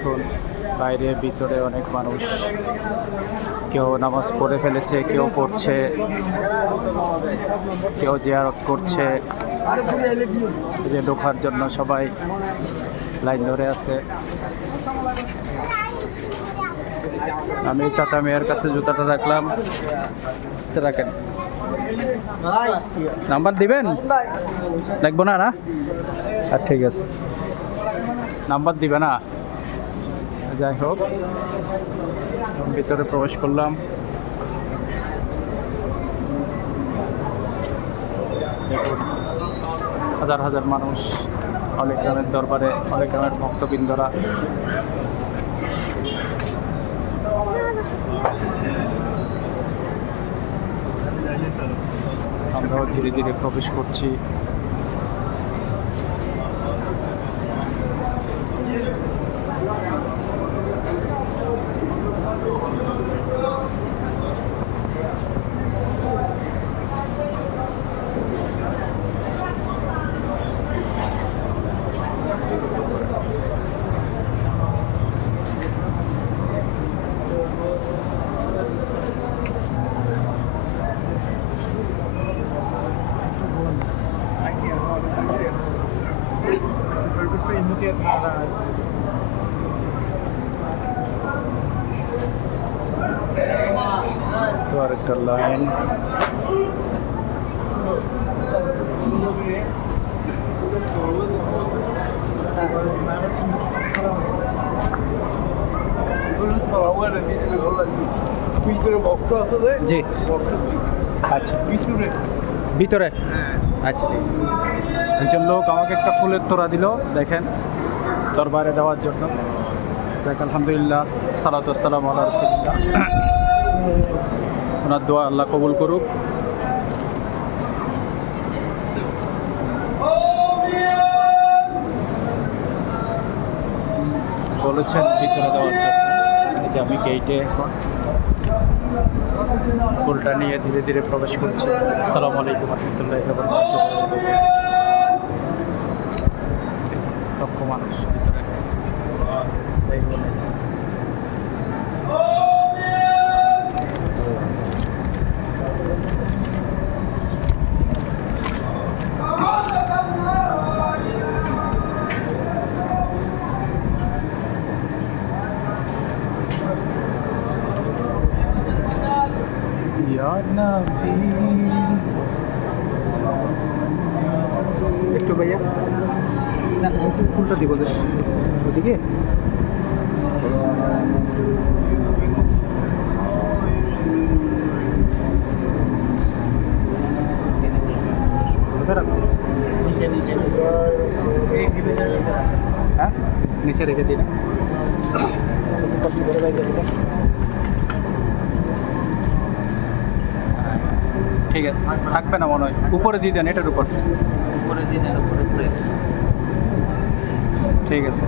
দেখুন বাইরে ভিতরে অনেক মানুষ, কেউ নামাজ পড়ে ফেলেছে, কেউ পড়ছে, কেউ জিয়ারত করছে। যে ঢোকার জন্য সবাই লাইন ধরে আছে। আমি চাচা মেয়ের কাছে জুতাটা রাখলাম, রাখেন। নাম্বার দিবেন? লাগবো না? আর ঠিক আছে, নাম্বার দিবে না। যাই হোক, ভিতরে প্রবেশ করলাম। দেখুন হাজার হাজার মানুষ, অনেক গ্রামের দরবারে, অনেক গ্রামের ভক্তবৃন্দরা। আমরাও ধীরে ধীরে প্রবেশ করছি। তো আরেকটা লাইন। জি আচ্ছা, ভিতরে আচ্ছা। একজন লোক আমাকে একটা ফুলের তোড়া দিল, দেখেন, দরবারে দেওয়ার জন্য। দেখ, আলহামদুলিল্লাহ, সালাতু ওয়াসসালামু আলা রাসূলিল্লাহ। ওনার দোয়া আল্লাহ কবুল করুক। বলেছেন ভিতরে দেওয়ার জন্য। এই যে আমি গেইটে এখন ফুলটা নিয়ে ধীরে ধীরে প্রবেশ করছি। আসসালামু আলাইকুম ওয়া রাহমাতুল্লাহি ওয়া বারাকাতুহু। লক্ষ মানুষ ভিতরে, তাই বলে একটু ভাইয়া না, একটু ফুলটা দিব ওদিকে। হ্যাঁ, নিচে রেখে দিই না। ঠিক আছে, থাকবে না মনে হয়। উপরে দিয়ে দেন, এটার উপর উপরে দিয়ে দেন, উপরে। ঠিক আছে।